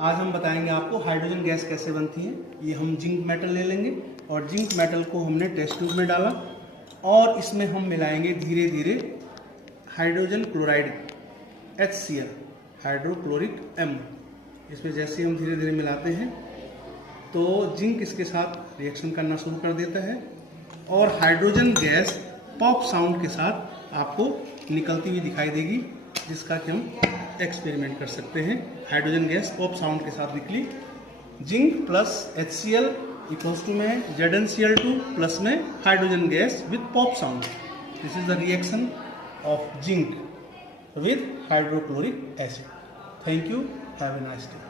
आज हम बताएंगे आपको हाइड्रोजन गैस कैसे बनती है। ये हम जिंक मेटल ले लेंगे और जिंक मेटल को हमने टेस्ट ट्यूब में डाला और इसमें हम मिलाएंगे धीरे धीरे hydrogen chloride HCl, hydrochloric acid. इसमें जैसे हम धीरे धीरे मिलाते हैं तो जिंक इसके साथ रिएक्शन करना शुरू कर देता है और हाइड्रोजन गैस पॉप साउंड के साथ आपको निकलती हुई दिखाई देगी, जिसका कि हम एक्सपेरिमेंट कर सकते हैं। हाइड्रोजन गैस पॉप साउंड के साथ निकली। Zinc plus HCl equals to में ZnCl2 प्लस में hydrogen gas with pop sound. This is the reaction of zinc with hydrochloric acid. Thank you. Have a nice day.